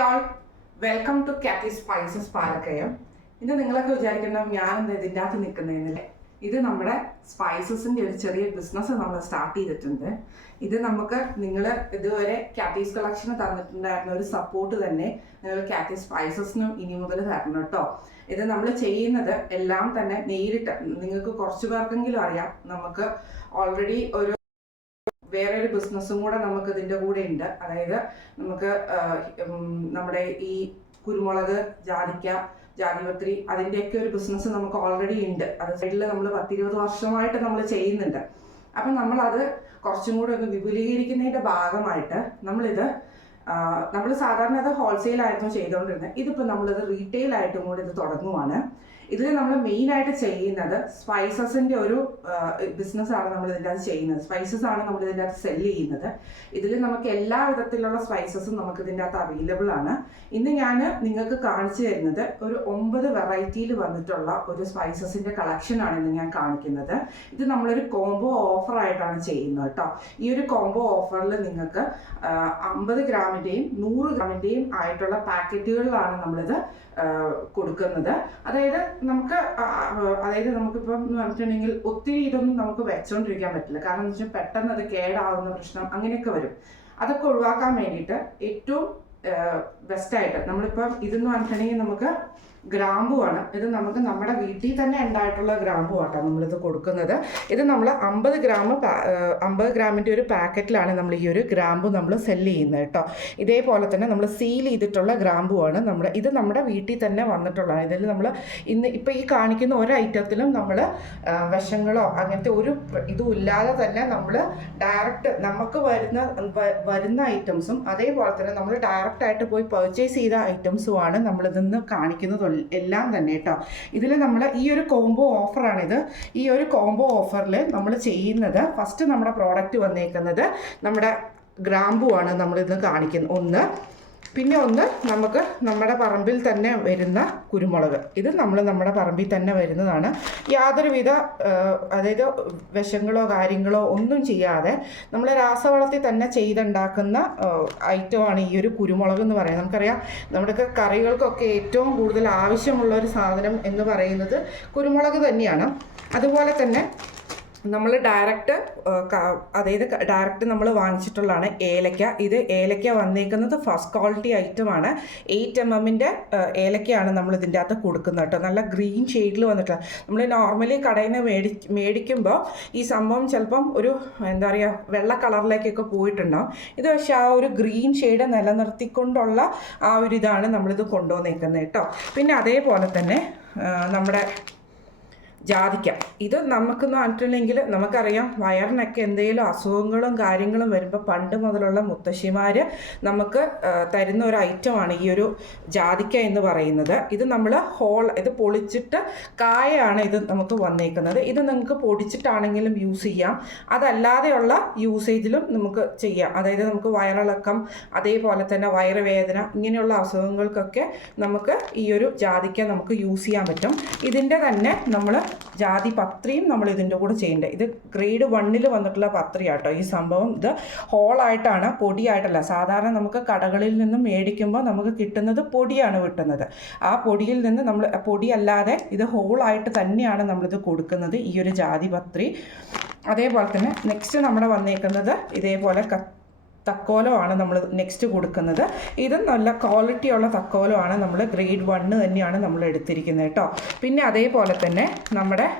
Hi all welcome to Kathi spices Palakkayam ഇന്ന് നിങ്ങളൊക്കെ വിചാരിക്കുന്ന ഞാൻ ഇതിന്റെ അകത്ത് നിൽക്കുന്നതെന്നല്ലേ ഇത് നമ്മുടെ സ്പൈസസിന്റെ ഒരു ചെറിയ ബിസിനസ് നമ്മൾ സ്റ്റാർട്ട് ചെയ്തിട്ടുണ്ട്. ഇത് നമുക്ക് നിങ്ങൾ ഇതുവരെ കാറ്റീസ് കളക്ഷന് തന്നിട്ടുണ്ടായിരുന്ന ഒരു സപ്പോർട്ട് തന്നെ നിങ്ങൾ കാറ്റി സ്പൈസസിനും ഇനി മുതൽ തരണം കേട്ടോ. ഇത് നമ്മൾ ചെയ്യുന്നത് എല്ലാം തന്നെ നേരിട്ട് നിങ്ങൾക്ക് കുറച്ച് പേർക്കെങ്കിലും അറിയാം. നമുക്ക് ഓൾറെഡി ഒരു വേറെ ഒരു ബിസിനസ്സും കൂടെ നമുക്ക് ഇതിന്റെ കൂടെ ഉണ്ട്. അതായത് നമുക്ക് നമ്മുടെ ഈ കുരുമുളക് ജാതിക്ക ജാതിപത്രി അതിന്റെയൊക്കെ ഒരു ബിസിനസ് നമുക്ക് ഓൾറെഡി ഉണ്ട്. അത് സൈഡിൽ നമ്മൾ പത്തിരുപത് വർഷമായിട്ട് നമ്മൾ ചെയ്യുന്നുണ്ട്. അപ്പം നമ്മളത് കുറച്ചും കൂടെ ഒന്ന് വിപുലീകരിക്കുന്നതിന്റെ ഭാഗമായിട്ട് നമ്മളിത് നമ്മൾ സാധാരണ അത് ഹോൾസെയിൽ ആയിരുന്നു ചെയ്തുകൊണ്ടിരുന്നത് ഇതിപ്പോൾ നമ്മളിത് റീറ്റെയിൽ ആയിട്ടും കൂടി ഇത് തുടങ്ങുവാണ്. ഇതിൽ നമ്മൾ മെയിൻ ആയിട്ട് ചെയ്യുന്നത് സ്പൈസസിന്റെ ഒരു ബിസിനസ് ആണ് നമ്മൾ ഇതിന്റെ അകത്ത് ചെയ്യുന്നത്. സ്പൈസസ് ആണ് നമ്മൾ ഇതിന്റെ അകത്ത് സെൽ ചെയ്യുന്നത്. ഇതിൽ നമുക്ക് എല്ലാ വിധത്തിലുള്ള സ്പൈസസും നമുക്ക് ഇതിന്റെ അകത്ത് അവൈലബിൾ ആണ്. ഇന്ന് ഞാൻ നിങ്ങൾക്ക് കാണിച്ചു തരുന്നത് ഒരു ഒമ്പത് വെറൈറ്റിയിൽ വന്നിട്ടുള്ള ഒരു സ്പൈസസിന്റെ കളക്ഷൻ ആണ് ഇന്ന് ഞാൻ കാണിക്കുന്നത്. ഇത് നമ്മളൊരു കോംബോ ഓഫർ ആയിട്ടാണ് ചെയ്യുന്നത് കേട്ടോ. ഈ ഒരു കോംബോ ഓഫറിൽ നിങ്ങൾക്ക് അമ്പത് ഗ്രാമിന്റെയും നൂറ് ഗ്രാമിന്റെയും ആയിട്ടുള്ള പാക്കറ്റുകളിലാണ് നമ്മളിത് കൊടുക്കുന്നത്. അതായത് നമുക്ക് അതായത് നമുക്കിപ്പം എന്ന് പറഞ്ഞിട്ടുണ്ടെങ്കിൽ ഒത്തിരി ഇതൊന്നും നമുക്ക് വെച്ചോണ്ടിരിക്കാൻ പറ്റില്ല. കാരണം എന്ന് വെച്ചാൽ പെട്ടെന്ന് അത് കേടാവുന്ന പ്രശ്നം അങ്ങനെയൊക്കെ വരും. അതൊക്കെ ഒഴിവാക്കാൻ വേണ്ടിയിട്ട് ഏറ്റവും ബെസ്റ്റ് ആയിട്ട് നമ്മളിപ്പം ഇതെന്ന് പറഞ്ഞിട്ടുണ്ടെങ്കിൽ നമുക്ക് ഗ്രാമ്പുവാണ്. ഇത് നമുക്ക് നമ്മുടെ വീട്ടിൽ തന്നെ ഉണ്ടായിട്ടുള്ള ഗ്രാമ്പു ആട്ടോ നമ്മളിത് കൊടുക്കുന്നത്. ഇത് നമ്മൾ അമ്പത് ഗ്രാം അമ്പത് ഗ്രാമിന്റെ ഒരു പാക്കറ്റിലാണ് നമ്മൾ ഈ ഒരു ഗ്രാമ്പു നമ്മൾ സെല്ല് ചെയ്യുന്നത് കേട്ടോ. ഇതേപോലെ തന്നെ നമ്മൾ സീൽ ചെയ്തിട്ടുള്ള ഗ്രാമ്പുവാണ് നമ്മുടെ ഇത് നമ്മുടെ വീട്ടിൽ തന്നെ വന്നിട്ടുള്ളതാണ്. ഇതിൽ നമ്മൾ ഇന്ന് ഇപ്പോൾ ഈ കാണിക്കുന്ന ഒരു ഐറ്റത്തിലും നമ്മൾ വിഷങ്ങളോ അങ്ങനത്തെ ഒരു ഇതും ഇല്ലാതെ തന്നെ നമ്മൾ ഡയറക്റ്റ് നമുക്ക് വരുന്ന വരുന്ന ഐറ്റംസും അതേപോലെ തന്നെ നമ്മൾ ഡയറക്റ്റായിട്ട് പോയി പർച്ചേസ് ചെയ്ത ഐറ്റംസുമാണ് നമ്മളിതിന്ന് കാണിക്കുന്നത് എല്ലാം തന്നെ കേട്ടോ ഇതിൽ നമ്മൾ ഈ ഒരു കോംബോ ഓഫറാണിത് ഈ ഒരു കോംബോ ഓഫറിൽ നമ്മൾ ചെയ്യുന്നത് ഫസ്റ്റ് നമ്മുടെ പ്രോഡക്റ്റ് വന്നേക്കുന്നത് നമ്മുടെ ഗ്രാമ്പുവാണ് നമ്മളിന്ന് കാണിക്കുന്നത് ഒന്ന്. പിന്നെ ഒന്ന് നമുക്ക് നമ്മുടെ പറമ്പിൽ തന്നെ വരുന്ന കുരുമുളക്. ഇത് നമ്മൾ നമ്മുടെ പറമ്പിൽ തന്നെ വരുന്നതാണ്. യാതൊരുവിധ അതായത് വിഷങ്ങളോ കാര്യങ്ങളോ ഒന്നും ചെയ്യാതെ നമ്മൾ രാസവളത്തിൽ തന്നെ ചെയ്തുണ്ടാക്കുന്ന ഐറ്റമാണ് ഈ ഒരു കുരുമുളക് എന്ന് പറയുന്നത്. നമുക്കറിയാം നമ്മുടെ കറികൾക്കൊക്കെ ഏറ്റവും കൂടുതൽ ആവശ്യമുള്ള ഒരു സാധനം എന്ന് പറയുന്നത് കുരുമുളക് തന്നെയാണ്. അതുപോലെ തന്നെ നമ്മൾ ഡയറക്റ്റ് അതായത് ഡയറക്റ്റ് നമ്മൾ വാങ്ങിച്ചിട്ടുള്ളതാണ് ഏലക്ക ഇത് ഏലക്ക വന്നേക്കുന്നത് ഫസ്റ്റ് ക്വാളിറ്റി ഐറ്റം ആണ്. എയ്റ്റ് എം എമ്മിന്റെ ഏലക്കയാണ് നമ്മൾ ഇതിന്റെ അകത്ത് കൊടുക്കുന്നത് കേട്ടോ. നല്ല ഗ്രീൻ ഷെയ്ഡിൽ വന്നിട്ടുള്ള നമ്മൾ നോർമലി കടയിൽ നിന്ന് മേടി മേടിക്കുമ്പോൾ ഈ സംഭവം ചിലപ്പം ഒരു എന്താ പറയുക വെള്ള കളറിലേക്കൊക്കെ പോയിട്ടുണ്ടാവും. ഇത് പക്ഷേ ആ ഒരു ഗ്രീൻ ഷെയ്ഡ് നിലനിർത്തിക്കൊണ്ടുള്ള ആ ഒരു ഇതാണ് നമ്മളിത് കൊണ്ടുവന്നേക്കുന്നത് കേട്ടോ. പിന്നെ അതേപോലെ തന്നെ നമ്മുടെ ജാതിക്ക. ഇത് നമുക്കെന്ന് പറഞ്ഞിട്ടുണ്ടെങ്കിൽ നമുക്കറിയാം വയറിനൊക്കെ എന്തെങ്കിലും അസുഖങ്ങളും കാര്യങ്ങളും വരുമ്പോൾ പണ്ട് മുതലുള്ള മുത്തശ്ശിമാർ നമുക്ക് തരുന്ന ഒരു ഐറ്റമാണ് ഈ ഒരു ജാതിക്ക എന്ന് പറയുന്നത്. ഇത് നമ്മൾ ഹോൾ ഇത് പൊളിച്ചിട്ട് കായാണ് ഇത് നമുക്ക് വന്നേക്കുന്നത്. ഇത് നിങ്ങൾക്ക് പൊടിച്ചിട്ടാണെങ്കിലും യൂസ് ചെയ്യാം. അതല്ലാതെയുള്ള യൂസേജിലും നമുക്ക് ചെയ്യാം. അതായത് നമുക്ക് വയറിളക്കം അതേപോലെ തന്നെ വയറുവേദന ഇങ്ങനെയുള്ള അസുഖങ്ങൾക്കൊക്കെ നമുക്ക് ഈ ഒരു ജാതിക്ക നമുക്ക് യൂസ് ചെയ്യാൻ പറ്റും. ഇതിന്റെ തന്നെ നമ്മൾ ജാതി പത്രിയും നമ്മൾ ഇതിന്റെ കൂടെ ചെയ്യേണ്ടത് ഇത് ഗ്രേഡ് വണ്ണിൽ വന്നിട്ടുള്ള പത്രിയാട്ടോ ഈ സംഭവം. ഇത് ഹോളായിട്ടാണ് പൊടിയായിട്ടല്ല. സാധാരണ നമുക്ക് കടകളിൽ നിന്നും മേടിക്കുമ്പോൾ നമുക്ക് കിട്ടുന്നത് പൊടിയാണ് കിട്ടുന്നത്. ആ പൊടിയിൽ നിന്ന് നമ്മൾ പൊടിയല്ലാതെ ഇത് ഹോളായിട്ട് തന്നെയാണ് നമ്മളിത് കൊടുക്കുന്നത് ഈ ഒരു ജാതി പത്രി. അതേപോലെ തന്നെ നെക്സ്റ്റ് നമ്മുടെ വന്നേക്കുന്നത് ഇതേപോലെ ക തക്കോലമാണ് നമ്മൾ നെക്സ്റ്റ് കൊടുക്കുന്നത്. ഇത് നല്ല ക്വാളിറ്റി ക്വാളിറ്റിയുള്ള തക്കോലമാണ് നമ്മൾ ഗ്രേഡ് വണ്ണ് തന്നെയാണ് നമ്മൾ എടുത്തിരിക്കുന്നത് കേട്ടോ. പിന്നെ അതേപോലെ തന്നെ നമ്മുടെ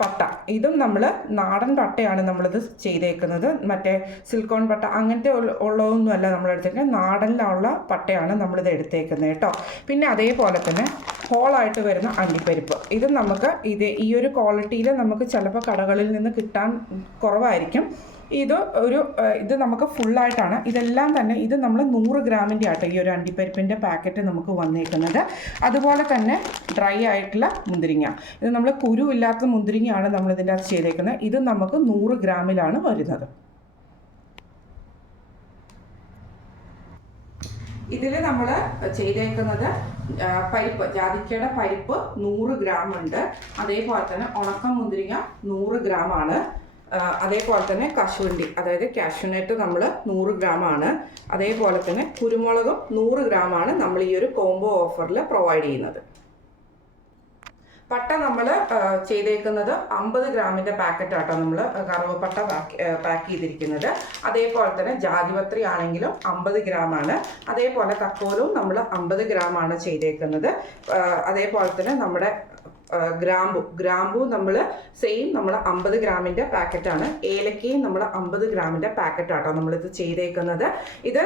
പട്ട. ഇതും നമ്മൾ നാടൻ പട്ടയാണ് നമ്മളിത് ചെയ്തേക്കുന്നത്. മറ്റേ സിൽക്കോൺ പട്ട അങ്ങനത്തെ ഉള്ള- ഉള്ളതൊന്നുമല്ല നമ്മൾ എടുത്തേക്കുന്നത് നാടനിലുള്ള പട്ടയാണ് നമ്മളിത് എടുത്തേക്കുന്നത് കേട്ടോ. പിന്നെ അതേപോലെ തന്നെ ഹോളായിട്ട് വരുന്ന അണ്ടിപ്പരിപ്പ്. ഇത് നമുക്ക് ഇത് ഈ ഒരു ക്വാളിറ്റിയിൽ നമുക്ക് ചിലപ്പോൾ കടകളിൽ നിന്ന് കിട്ടാൻ കുറവായിരിക്കും. ഇത് ഒരു ഇത് നമുക്ക് ഫുള്ളായിട്ടാണ് ഇതെല്ലാം തന്നെ ഇത് നമ്മൾ നൂറ് ഗ്രാമിന്റെ ആട്ടോ ഈ ഒരു അണ്ടിപ്പരിപ്പിന്റെ പാക്കറ്റ് നമുക്ക് വന്നേക്കുന്നത്. അതുപോലെ തന്നെ ഡ്രൈ ആയിട്ടുള്ള മുന്തിരിങ്ങ. ഇത് നമ്മൾ കുരു ഇല്ലാത്ത മുന്തിരിങ്ങയാണ് നമ്മൾ ഇതിന്റെ അകത്ത് ചെയ്തേക്കുന്നത്. ഇത് നമുക്ക് നൂറ് ഗ്രാമിലാണ് വരുന്നത്. ഇതിൽ നമ്മൾ ചെയ്തേക്കുന്നത് പരിപ്പ് ജാതിക്കയുടെ പരിപ്പ് നൂറ് ഗ്രാം ഉണ്ട്. അതേപോലെ തന്നെ ഉണക്ക മുന്തിരിങ്ങ നൂറ് ഗ്രാം ആണ്. ആ, അതേപോലെ തന്നെ കശുവണ്ടി അതായത് കാഷ്യൂനട്ട് നമ്മൾ നൂറ് ഗ്രാം ആണ് അതേപോലെ തന്നെ കുരുമുളകും നൂറ് ഗ്രാം ആണ് നമ്മൾ ഈ ഒരു കോംബോ ഓഫറിൽ പ്രൊവൈഡ് ചെയ്യുന്നത്. പട്ട നമ്മൾ ചെയ്തേക്കുന്നത് അമ്പത് ഗ്രാമിന്റെ പാക്കറ്റ് ആട്ടോ നമ്മൾ കറുവപ്പട്ട പാക്ക് ചെയ്തിരിക്കുന്നത്. അതേപോലെ തന്നെ ജാതിപത്രി ആണെങ്കിലും അമ്പത് ഗ്രാമാണ്. അതേപോലെ കക്കോലും നമ്മൾ അമ്പത് ഗ്രാമാണ് ചെയ്തേക്കുന്നത്. അതേപോലെ തന്നെ നമ്മുടെ ഗ്രാമ്പു. ഗ്രാമ്പു നമ്മൾ സെയിം നമ്മൾ അമ്പത് ഗ്രാമിന്റെ പാക്കറ്റാണ് ഏലക്കയും നമ്മൾ അമ്പത് ഗ്രാമിന്റെ പാക്കറ്റാട്ടോ നമ്മളിത് ചെയ്തേക്കുന്നത്. ഇത്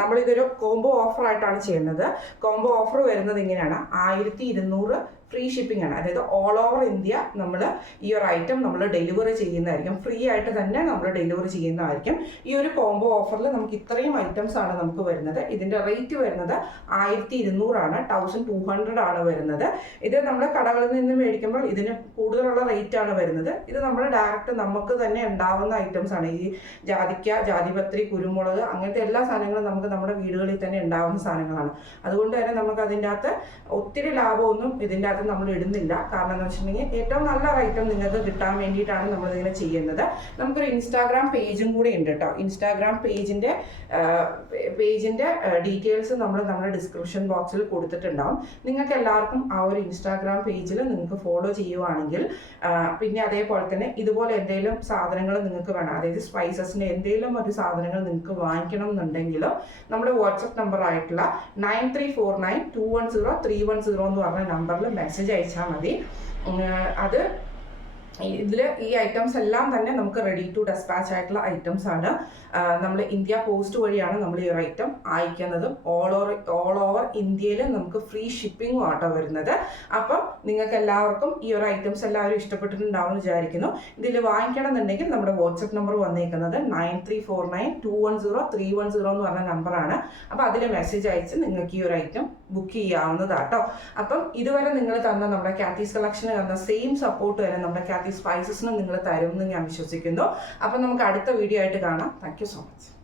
നമ്മളിതൊരു കോംബോ ഓഫറായിട്ടാണ് ചെയ്യുന്നത്. കോംബോ ഓഫർ വരുന്നത് ഇങ്ങനെയാണ്. ആയിരത്തി ഇരുന്നൂറ് ഫ്രീ ഷിപ്പിംഗ് ആണ്. അതായത് ഓൾ ഓവർ ഇന്ത്യ നമ്മൾ ഈ ഒരു ഐറ്റം നമ്മൾ ഡെലിവറി ചെയ്യുന്നതായിരിക്കും. ഫ്രീ ആയിട്ട് തന്നെ നമ്മൾ ഡെലിവറി ചെയ്യുന്നതായിരിക്കും. ഈ ഒരു കോംബോ ഓഫറിൽ നമുക്ക് ഇത്രയും ഐറ്റംസ് ആണ് നമുക്ക് വരുന്നത്. ഇതിന്റെ റേറ്റ് വരുന്നത് ആയിരത്തി ഇരുന്നൂറാണ് തൗസൻഡ് ടു ഹൺഡ്രഡ് ആണ് വരുന്നത്. ഇത് നമ്മൾ കടകളിൽ നിന്ന് മേടിക്കുമ്പോൾ ഇതിന് കൂടുതലുള്ള റേറ്റ് ആണ് വരുന്നത്. ഇത് നമ്മൾ ഡയറക്റ്റ് നമുക്ക് തന്നെ ഉണ്ടാവുന്ന ഐറ്റംസ് ആണ്. ഈ ജാതിക്ക ജാതിപത്രി കുരുമുളക് അങ്ങനത്തെ എല്ലാ സാധനങ്ങളും നമുക്ക് നമ്മുടെ വീടുകളിൽ തന്നെ ഉണ്ടാവുന്ന സാധനങ്ങളാണ്. അതുകൊണ്ട് തന്നെ നമുക്ക് അതിന്റെ അകത്ത് ഒത്തിരി ലാഭമൊന്നും ഇതിന്റെ അകത്ത് നമ്മൾ ഇടുന്നില്ല. കാരണം എന്ന് വെച്ചിട്ടുണ്ടെങ്കിൽ ഏറ്റവും നല്ല ഐറ്റം നിങ്ങൾക്ക് കിട്ടാൻ വേണ്ടിയിട്ടാണ് നമ്മൾ ഇതിനെ ചെയ്യുന്നത്. നമുക്കൊരു ഇൻസ്റ്റാഗ്രാം പേജും കൂടി ഉണ്ട് കേട്ടോ ഇൻസ്റ്റാഗ്രാം പേജിന്റെ പേജിന്റെ ഡീറ്റെയിൽസ് നമ്മൾ നമ്മുടെ ഡിസ്ക്രിപ്ഷൻ ബോക്സിൽ കൊടുത്തിട്ടുണ്ടാവും. നിങ്ങൾക്ക് എല്ലാവർക്കും ആ ഒരു ഇൻസ്റ്റാഗ്രാം പേജിൽ നിങ്ങൾക്ക് ഫോളോ ചെയ്യുവാണെങ്കിൽ പിന്നെ അതേപോലെ തന്നെ ഇതുപോലെ എന്തെങ്കിലും സാധനങ്ങൾ നിങ്ങൾക്ക് വേണം. അതായത് സ്പൈസസിന്റെ എന്തെങ്കിലും ഒരു സാധനങ്ങൾ നിങ്ങൾക്ക് വാങ്ങിക്കണം എന്നുണ്ടെങ്കിലോ നമ്മുടെ വാട്സപ്പ് നമ്പർ ആയിട്ടുള്ള nine three four nine two one zero three one zero എന്ന് പറഞ്ഞ നമ്പറിൽ മെസ്സേജ് അയച്ചാൽ മതി. അത് ഇതിൽ ഈ ഐറ്റംസ് എല്ലാം തന്നെ നമുക്ക് റെഡി ടു ഡെസ്പാച്ച് ആയിട്ടുള്ള ഐറ്റംസ് ആണ്. നമ്മൾ ഇന്ത്യ പോസ്റ്റ് വഴിയാണ് നമ്മൾ ഈ ഒരു ഐറ്റം അയക്കുന്നതും. ഓൾ ഓവർ ഓൾ ഓവർ ഇന്ത്യയിൽ നമുക്ക് ഫ്രീ ഷിപ്പിംഗും ആട്ടോ വരുന്നത്. അപ്പം നിങ്ങൾക്ക് എല്ലാവർക്കും ഈ ഒരു ഐറ്റംസ് എല്ലാവരും ഇഷ്ടപ്പെട്ടിട്ടുണ്ടാവുമെന്ന് വിചാരിക്കുന്നു. ഇതിൽ വാങ്ങിക്കണമെന്നുണ്ടെങ്കിൽ നമ്മുടെ വാട്സപ്പ് നമ്പർ വന്നേക്കുന്നത് nine three four nine two one zero three one zero എന്ന് പറഞ്ഞ നമ്പറാണ് അപ്പോൾ അതിൽ മെസ്സേജ് അയച്ച് നിങ്ങൾക്ക് ഈ ഒരു ഐറ്റം ബുക്ക് ചെയ്യാവുന്നതാട്ടോ. അപ്പം ഇതുവരെ നിങ്ങൾ തന്ന നമ്മുടെ കാത്തീസ് കളക്ഷന് തന്ന സെയിം സപ്പോർട്ട് വരെ നമ്മുടെ കാത്തി സ്പൈസസിനും നിങ്ങൾ തരുമെന്ന് ഞാൻ വിശ്വസിക്കുന്നു. അപ്പം നമുക്ക് അടുത്ത വീഡിയോ ആയിട്ട് കാണാം. Thank so much